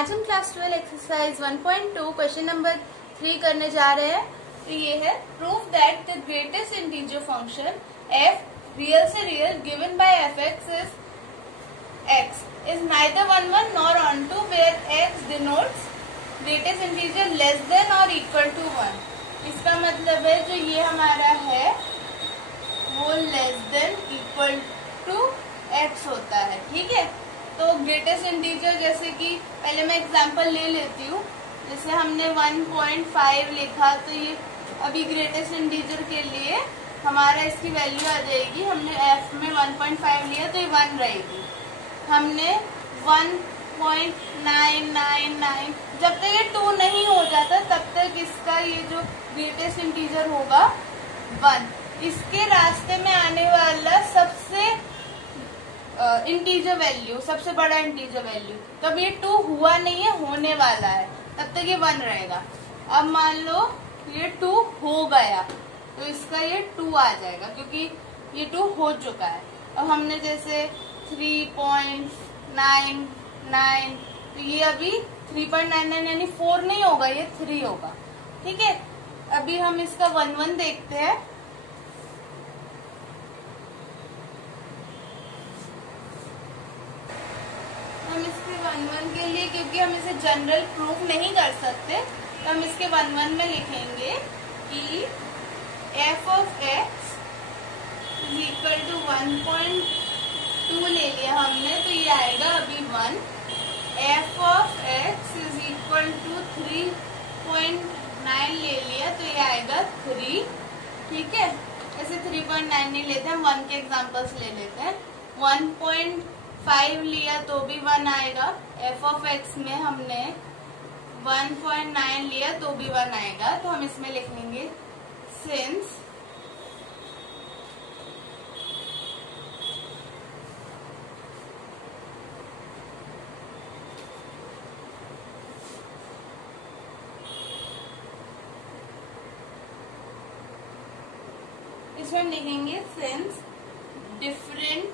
आज हम class 12 exercise 1.2 question number 3 करने जा रहे हैं। तो ये है proof that the greatest integer function f real से real given by f(x) is x is neither 1 1 nor onto where x denotes greatest integer less than or equal to 1। इसका मतलब है जो ये हमारा है वो less than equal to x होता है। ठीक है, तो ग्रेटेस्ट इंटीजर जैसे कि पहले मैं एग्जांपल ले लेती हूँ। जैसे हमने 1.5 लिखा तो ये अभी ग्रेटेस्ट इंटीजर के लिए हमारा इसकी वैल्यू आ जाएगी। हमने f में 1.5 लिया तो ये 1 रहेगी। हमने 1.999 जब तक ये 2 नहीं हो जाता तब तक इसका ये जो ग्रेटेस्ट इंटीजर होगा 1। इसके रास्ते में आने वाला सबसे इंटीजर वैल्यू, सबसे बड़ा इंटीजर वैल्यू, तब ये 2 हुआ नहीं है, होने वाला है, तब तक ये 1 रहेगा। अब मान लो ये 2 हो गया तो इसका ये 2 आ जाएगा क्योंकि ये 2 हो चुका है। अब हमने जैसे 3.99 तो ये अभी 3.99 यानी 4 नहीं होगा, ये 3 होगा। ठीक है, अभी हम इसका 1 1 देखते हैं। हम इसके 1 1 के लिए, क्योंकि हम इसे जनरल प्रूफ नहीं कर सकते, तो हम इसके 1 1 में लिखेंगे कि f(x) इज इक्वल टू 1.2 ले लिया हमने तो ये आएगा अभी 1। f(x) इज इक्वल टू 3.9 ले लिया तो ये आएगा 3। ठीक है, ऐसे 3.9 नहीं लेते, हम 1 के एग्जांपल्स ले लेते हैं। 1.5 लिया तो भी 1 आएगा। f(x) में हमने 1.9 लिया तो भी 1 आएगा। तो हम इसमें लिखेंगे सिंस इसमें लिखेंगे since different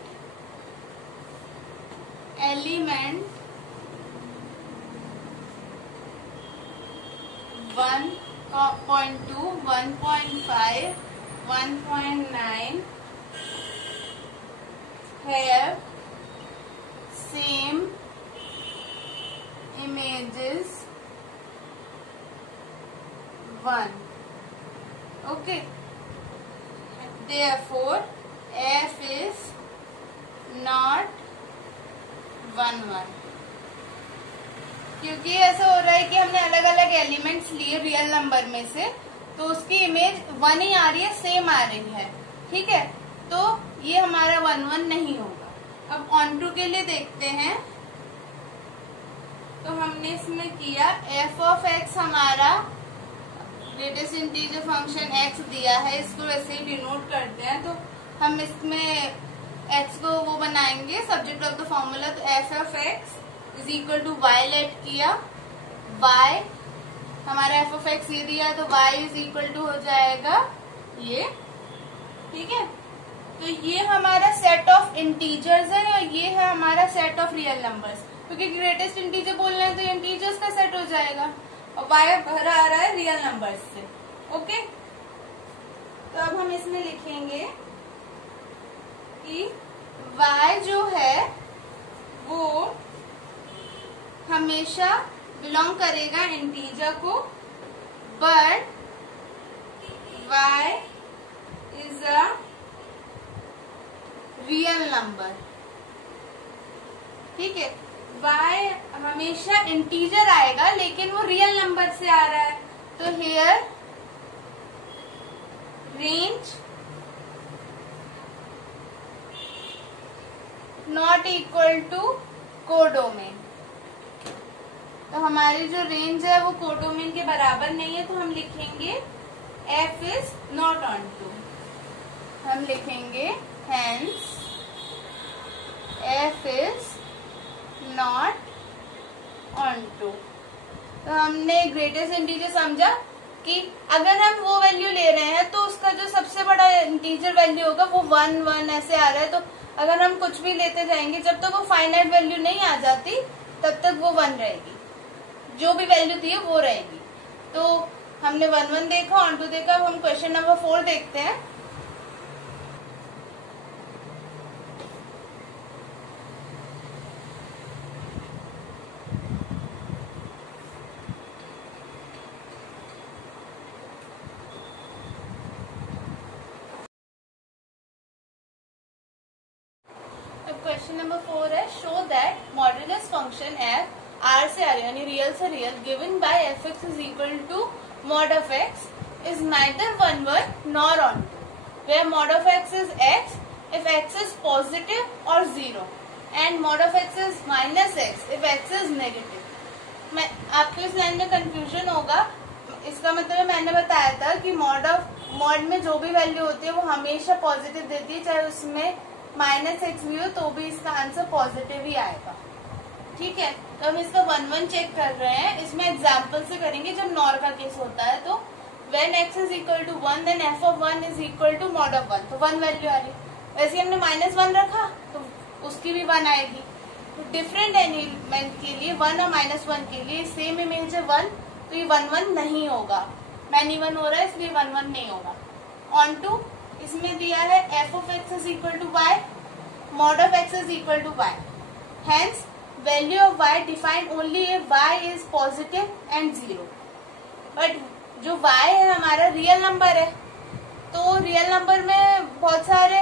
element 1.2, 1.5, 1.9 have same images 1. Okay. Therefore, f is not 1 1। क्योंकि ऐसा हो रहा है कि हमने अलग अलग एलिमेंट्स लिए रियल नंबर में से, तो उसकी इमेज 1 ही आ रही है, सेम आ रही है। ठीक है, तो ये हमारा 1 1 नहीं होगा। अब ऑन टू के लिए देखते हैं। तो हमने इसमें किया f(x) हमारा ग्रेटेस्ट इंटीजर फंक्शन x दिया है, इसको वैसे ही डिनोट करते हैं। तो हम इसमें x को वो बनाएंगे सब्जेक्ट ऑफ द फॉर्मूला। तो f(x) is equal to y let किया, y हमारा f(x) ये दिया तो y इज इक्वल टू हो जाएगा ये। ठीक है, तो ये हमारा सेट ऑफ इंटीजर्स है और ये है हमारा सेट ऑफ रियल नंबर्स। क्योंकि ग्रेटेस्ट इंटीजर बोलना है तो ये इंटीजर्स का सेट हो जाएगा और y भरा आ रहा है रियल नंबर्स से। ओके, तो अब हम इसमें लिखेंगे कि y जो है वो हमेशा बिलोंग करेगा इंटीजर को, but y is a real number. ठीक है, y हमेशा इंटीजर आएगा लेकिन वो रियल नंबर से आ रहा है। तो here range not equal to codomain. तो हमारी जो रेंज है वो कोडोमेन के बराबर नहीं है, तो हम लिखेंगे f is not onto. हम लिखेंगे hence f is not onto. तो हमने ग्रेटेस्ट इंटीजर समझा कि अगर हम वो वैल्यू ले रहे हैं तो उसका जो सबसे बड़ा इंटीजर वैल्यू होगा वो 1 1 ऐसे आ रहा है। तो अगर हम कुछ भी लेते जाएंगे जब तक वो फाइनाइट वैल्यू नहीं आ जाती तब तक वो 1 रहेगी। जो भी वैल्यू थी वो रहेगी। तो हमने 1 1 देखा, ऑन टू देखा। अब हम क्वेश्चन नंबर 4 देखते हैं। क्वेश्चन नंबर 4 है, show that modulus function f R से आर यानी रियल से real given by f x is equal to mod of x is neither 1 1 nor onto, where mod of x is x if x is positive और 0 and mod of x is minus x if x is negative. मैं आपको इस line में confusion होगा, इसका मतलब मैंने बताया था कि मॉड में जो भी वैल्यू होती है वो हमेशा पॉजिटिव देती है, चाहे उसमें माइनस एक्स भी हो तो भी इसका आंसर पॉजिटिव ही आएगा। ठीक है, तो हम इसका 1 1 चेक कर रहे हैं। इसमें एग्जाम्पल से करेंगे जब नॉर का केस होता है। तो when x is equal to 1 then f of 1 is equal to mod of 1, तो 1 वैल्यू आ रही। वैसे हमने -1 रखा तो उसकी भी 1 आएगी। तो डिफरेंट एलिमेंट के लिए 1 और -1 के लिए सेम इमेज है 1, तो ये 1 1 नहीं होगा। मैनी 1 हो रहा है इसलिए 1 1 नहीं होगा। ऑन टू इसमें दिया है f of x is equal to y, mod of x is equal to y. Hence, value of y defined only if y is positive and 0. But जो y है हमारा रियल नंबर है, तो real number में बहुत सारे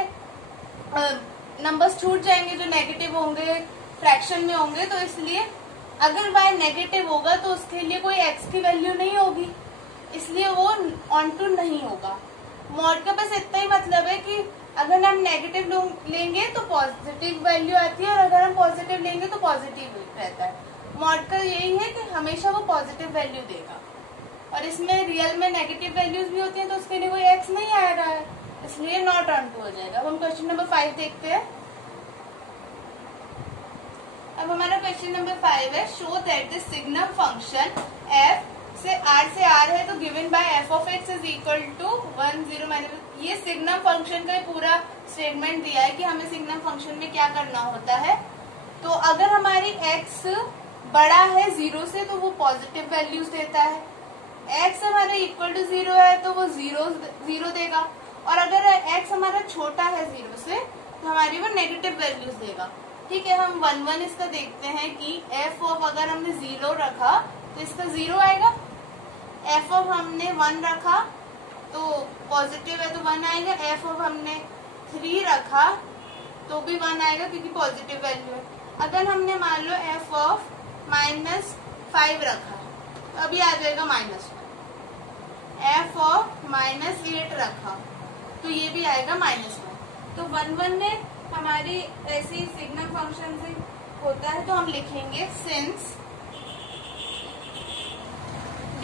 numbers छूट जाएंगे जो नेगेटिव होंगे, फ्रैक्शन में होंगे। तो इसलिए अगर y नेगेटिव होगा तो उसके लिए कोई x की वैल्यू नहीं होगी, इसलिए वो ऑन टू नहीं होगा। मॉड का बस इतना ही मतलब है कि अगर हम नेगेटिव लेंगे तो पॉजिटिव वैल्यू आती है और अगर हम पॉजिटिव लेंगे तो पॉजिटिव रहता है। मॉड का यही है कि हमेशा वो पॉजिटिव वैल्यू देगा, और इसमें रियल में नेगेटिव वैल्यूज भी होती हैं तो उसके लिए कोई एक्स नहीं आ रहा है, इसलिए नॉट ऑन टू हो जाएगा। अब हम क्वेश्चन नंबर 5 देखते हैं। अब हमारा क्वेश्चन नंबर 5 है, show that the signum function f से आर है तो given by f of x is equal to 1 0 minus. ये सिग्नम फंक्शन का पूरा स्टेटमेंट दिया है कि हमें सिग्नम फंक्शन में क्या करना होता है। तो अगर हमारी एक्स बड़ा है 0 से तो वो पॉजिटिव वैल्यूज देता है, एक्स हमारा इक्वल टू 0 है तो वो 0 देगा, और अगर एक्स हमारा छोटा है 0 से तो हमारी वो नेगेटिव वैल्यूज देगा। ठीक है, हम 1 1 इसका देखते हैं कि एफ ऑफ अगर हमने 0 रखा तो इसका 0 आएगा, एफ ऑफ हमने 1 रखा तो पॉजिटिव है तो 1 आएगा, एफ ऑफ हमने 3 रखा तो भी 1 आएगा क्योंकि पॉजिटिव वैल्यू है। अगर हमने मान लो एफ ऑफ -5 रखा तो अभी आ जाएगा -1, एफ ऑफ -8 रखा तो ये भी आएगा -1। तो 1 1 ने हमारी ऐसी सिग्नम फंक्शन से होता है, तो हम लिखेंगे सिंस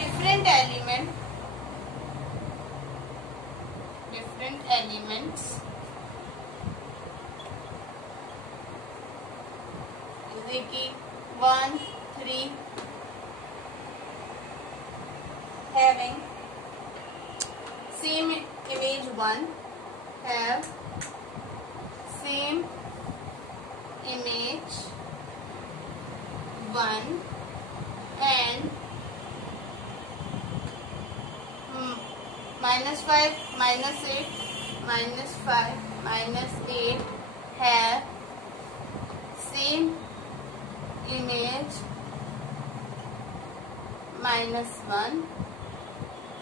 different elements जैसे कि 1 3 having same image 1 have same image 1 and -5 -8 -5 -8 have same image -1,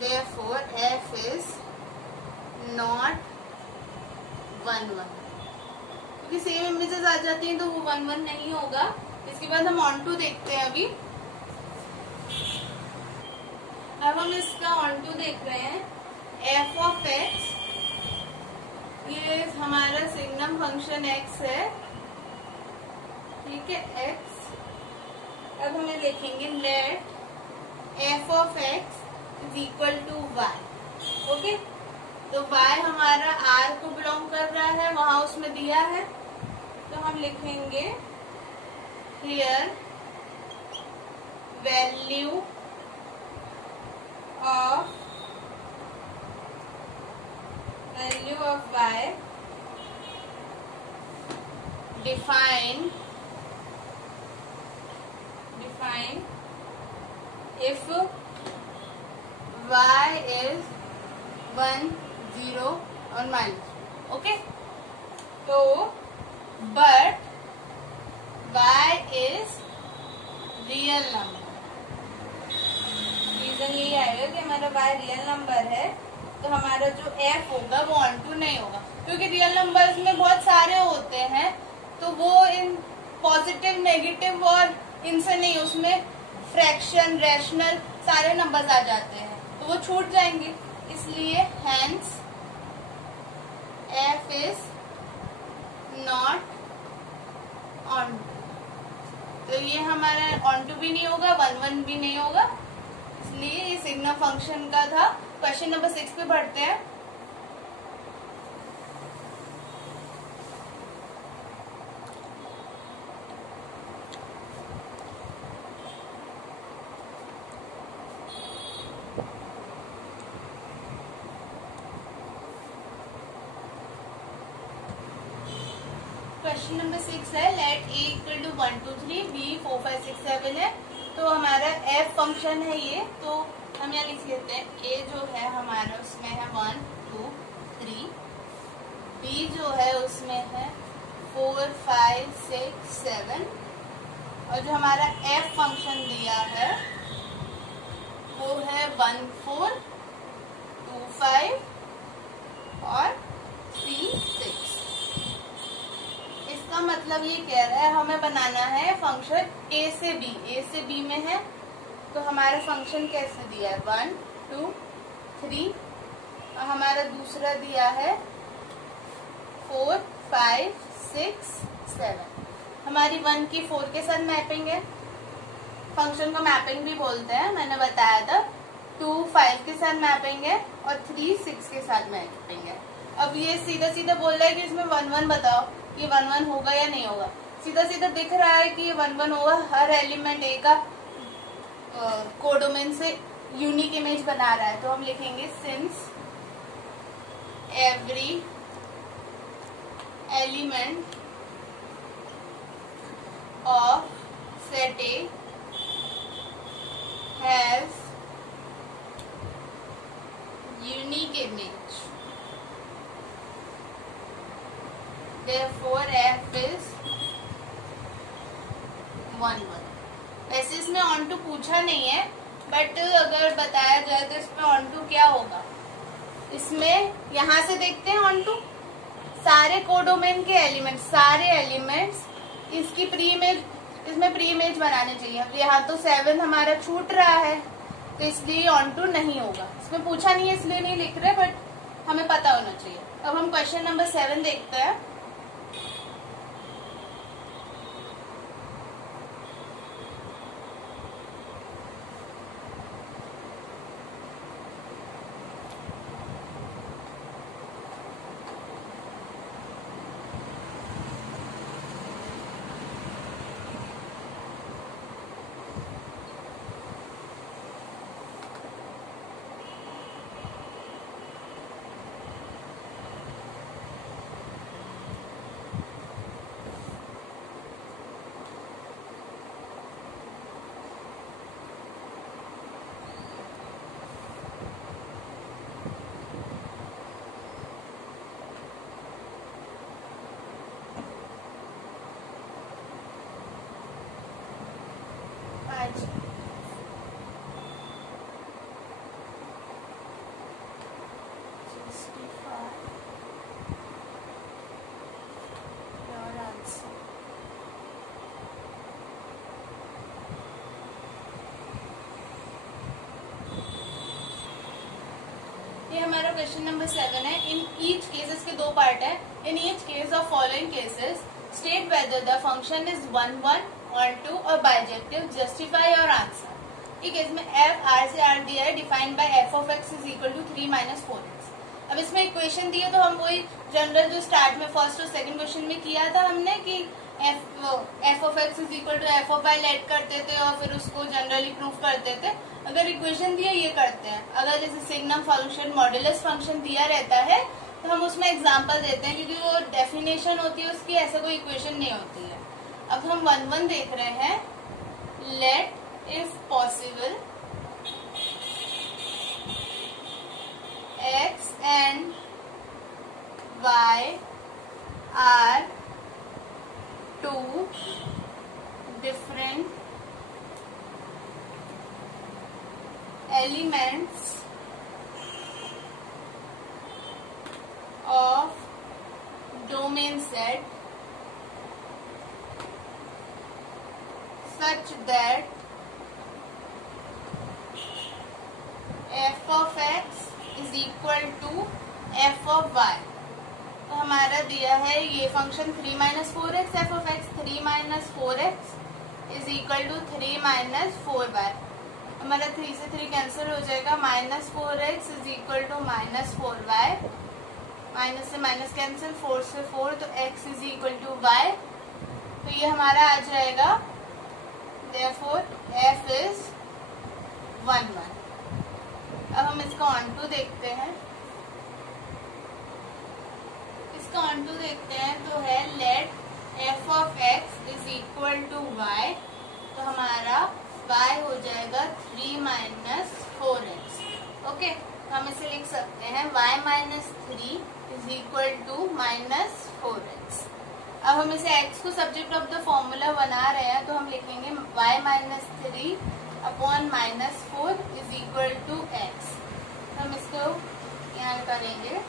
therefore f is not 1 1। क्योंकि सेम इमेजेस आ जाती हैं तो वो 1 1 नहीं होगा। इसके बाद हम ऑन टू देखते हैं। अब हम इसका ऑन टू देख रहे हैं। एफ ऑफ एक्स, ये हमारा सिग्नम फंक्शन एक्स है, ठीक है, एक्स। अब हमें लिखेंगे let f of x is equal to y. Okay, तो वाई हमारा आर को बिलोंग कर रहा है, वहां उसमें दिया है, तो हम लिखेंगे here value of y defined if y is 1, 0 और माइनस, ओके। तो but y is real number, reason यही आएगा कि हमारा y रियल नंबर है, तो हमारा जो f होगा वो ऑन टू नहीं होगा, क्योंकि रियल नंबर्स में बहुत सारे होते हैं, तो वो इन पॉजिटिव, नेगेटिव और इनसे नहीं, उसमें फ्रैक्शन, रैशनल सारे नंबर्स आ जाते हैं, तो वो छूट जाएंगे, इसलिए hence f is not onto. तो ये हमारा ऑन टू भी नहीं होगा, 1, 1 भी नहीं होगा, इसलिए ये सिग्मा फंक्शन का था। क्वेश्चन नंबर 6 पे बढ़ते हैं। क्वेश्चन नंबर 6 है, late a equal to 1, 2, 3, b 4, 5, 6, 7 है। तो हमारा f फंक्शन है ये, तो हम यहाँ लिख लेते हैं a जो है हमारा उसमें है 1, 2, 3, b जो है उसमें है 4, 5, 6, 7, और जो हमारा f फंक्शन दिया है वो है 1, 4, 2, 5 और 3, 6। इसका मतलब ये कह रहा है हमें बनाना है फंक्शन a से b में है, तो हमारा फंक्शन कैसे दिया है 1, 2, 3, और हमारा दूसरा दिया है 4, 5, 6, 7। हमारी 1 की 4 के साथ मैपिंग है, फंक्शन को मैपिंग भी बोलते हैं, मैंने बताया था। 2, 5 के साथ मैपिंग है और 3, 6 के साथ मैपिंग है। अब ये सीधा सीधा बोल रहा है कि इसमें 1, 1 बताओ, ये 1, 1 होगा या नहीं होगा। सीधा सीधा दिख रहा है कि ये 1, 1 होगा, हर एलिमेंट ए का कोडोमेन से यूनिक इमेज बना रहा है, तो हम लिखेंगे since every element of set A has unique image, therefore f is 1, 1। वैसे इसमें ऑन टू पूछा नहीं है, बट अगर बताया जाए तो इसमें ऑन टू क्या होगा। इसमें यहाँ से देखते हैं ऑन टू, सारे कोडोमेन के एलिमेंट्स, सारे एलिमेंट्स इसकी प्री इमेज, इसमें प्री इमेज बनाने चाहिए। अब यहाँ तो 7 हमारा छूट रहा है, तो इसलिए ऑन टू नहीं होगा। इसमें पूछा नहीं है इसलिए नहीं लिख रहे, बट हमें पता होना चाहिए। अब हम क्वेश्चन नंबर 7 देखते हैं। ये हमारा क्वेश्चन नंबर 7 है। इन ईच केसेस के 2 पार्ट है। In each case of following cases state whether the function is 1, 1, 1, 2 और बाइजेक्टिव, जस्टिफाई और आंसर। ठीक है, इसमें f r से r दिया है, defined by f of x is equal to 3 - 4x। अब इसमें इक्वेशन दी है, तो हम वही जनरल जो स्टार्ट में फर्स्ट और सेकंड क्वेश्चन में किया था हमने कि f of x is equal to f of y let करते थे और फिर उसको जनरली प्रूव करते थे। अगर इक्वेशन दिया ये करते हैं। अगर जैसे सिग्नम फंक्शन, मॉड्यूलस फंक्शन दिया रहता है तो हम उसमें एग्जांपल देते हैं, क्योंकि वो डेफिनेशन होती है उसकी, ऐसा कोई इक्वेशन नहीं होती है। अब हम 1, 1 देख रहे हैं। Let if possible x and y are two different elements of domain set such that f of x is equal to f of y। तो हमारा दिया है ये function 3 minus 4x f of x 3 minus 4x is equal to 3 minus 4y। हमारा 3 से 3 cancel हो जाएगा, minus 4x is equal to minus 4y, minus से माइनस कैंसिल, 4 से 4, तो x is equal to y। तो ये हमारा आ जाएगा therefore f is 1 1। अब हम इसका ऑन टू देखते हैं, इसका ऑन टू देखते हैं तो है let f of x is equal to y। तो हमारा y हो जाएगा 3 माइनस 4x। ओके, हम इसे लिख सकते हैं y minus 3 is equal to minus 4x। अब हम इसे x को सब्जेक्ट ऑफ द फॉर्मूला बना रहे हैं, तो हम लिखेंगे y minus 3 upon minus 4 is equal to x। हम इसको यहाँ करेंगे,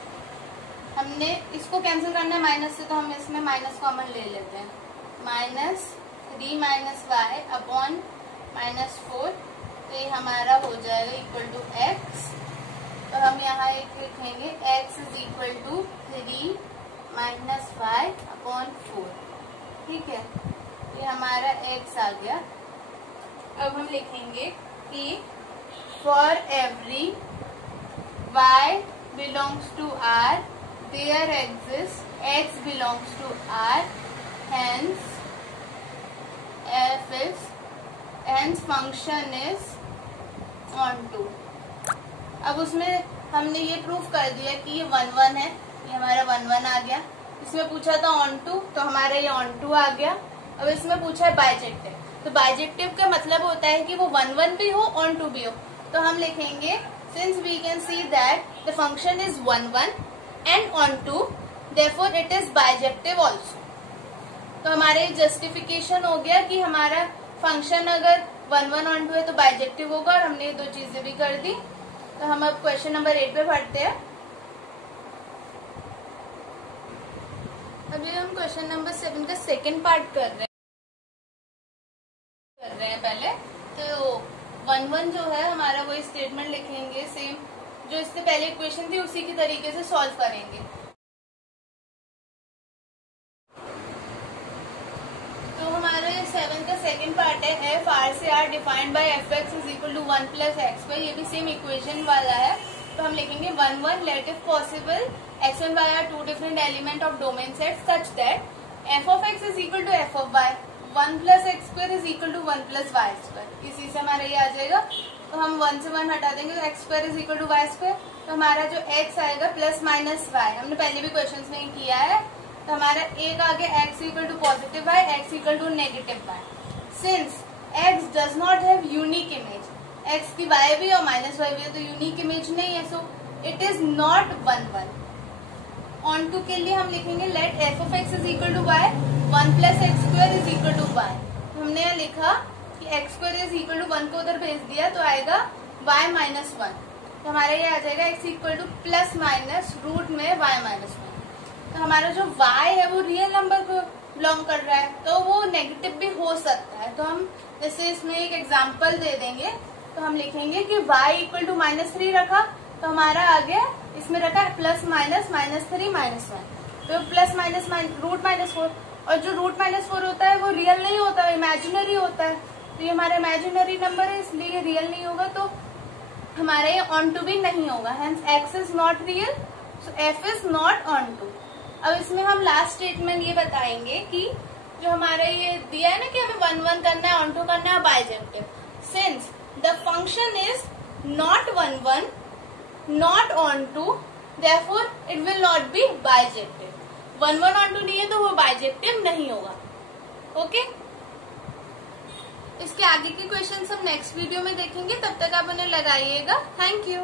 हमने इसको कैंसिल करना है माइनस से, तो हम इसमें माइनस कॉमन ले लेते हैं, minus 3 minus y upon minus 4। तो ये हमारा हो जाएगा इक्वल टू x। तो हम यहाँ एक लिखेंगे x is equal to 3 minus y upon 4। ठीक है, ये हमारा x आ गया। अब हम लिखेंगे कि for every y belongs to R there exists x belongs to R, hence function is onto। अब उसमें हमने ये प्रूफ कर दिया कि ये 1 1 है, ये हमारा 1 1 आ गया। इसमें पूछा था onto, तो हमारा ये onto आ गया। अब इसमें पूछा है बाइजेक्टिव, तो बाइजेक्टिव का मतलब होता है कि वो 1 1 भी हो onto भी हो। तो हम लिखेंगे since we can see that the function is 1 1 and onto, therefore it is bijective also। तो हमारे जस्टिफिकेशन हो गया कि हमारा फंक्शन अगर 1 1 onto है तो बाइजेक्टिव होगा, और हमने ये दो चीजें भी कर दी। तो हम अब क्वेश्चन नंबर 8 पे पढ़ते हैं। अभी हम क्वेश्चन नंबर 7 का सेकेंड पार्ट कर रहे हैं पहले। तो 1 1 जो है हमारा वही स्टेटमेंट लिखेंगे, सेम जो इससे पहले इक्वेशन थी उसी की तरीके से सॉल्व करेंगे। तो हमारे 7 का सेकंड पार्ट है f r से r defined by f x is equal to 1 plus x y. ये भी सेम इक्वेशन वाला है। तो हम लिखेंगे 1 1 let if possible x and y are two different element of domain set such that f of x is equal to f of y, 1 plus x square is equal to 1 plus y square. इसी से हमारा ये आ जाएगा। तो हम 1 से 1 हटा देंगे तो x square is equal to y square. तो हमारा जो x आएगा प्लस माइनस वाई, हमने पहले भी क्वेश्चन में किया है। तो हमारा एक आ गया x equal to positive y, x equal to negative y. Since x does not have unique image, x की y भी और माइनस वाई भी है तो यूनिक इमेज नहीं है, so it is not 1 1। Onto के लिए हम लिखेंगे let f of x is equal to y, 1 plus x square is equal to y। हमने यहाँ लिखा कि x square is equal to 1 को उधर भेज दिया तो आएगा y माइनस 1। तो हमारा ये आ जाएगा x equal to plus minus root में y माइनस 1। तो हमारा जो y है वो रियल नंबर को बिलोंग कर रहा है, तो वो नेगेटिव भी हो सकता है। तो हम जैसे इसमें एक एग्जाम्पल दे देंगे, तो हम लिखेंगे कि y इक्वल टू माइनस 3 रखा, तो हमारा आ गया इसमें रखा प्लस माइनस माइनस 3 माइनस 1, तो प्लस माइनस रूट माइनस 4। और जो रूट माइनस 4 होता है वो रियल नहीं होता, इमेजिनरी होता है। तो ये हमारा इमेजिनरी नंबर है इसलिए ये रियल नहीं होगा, तो हमारा ये ऑन टू भी नहीं होगा। Hence x is not real, so f is not onto. अब इसमें हम लास्ट स्टेटमेंट ये बताएंगे कि जो हमारा ये दिया है ना कि हमें 1 1 करना है, ऑन टू करना है, bijective. Since the function is not 1 1 not onto, therefore it will not be bijective. 1 1 onto नहीं है तो वो बाइजेक्टिव नहीं होगा। ओके, इसके आगे के क्वेश्चन हम नेक्स्ट वीडियो में देखेंगे, तब तक आप उन्हें लगाइएगा। Thank you.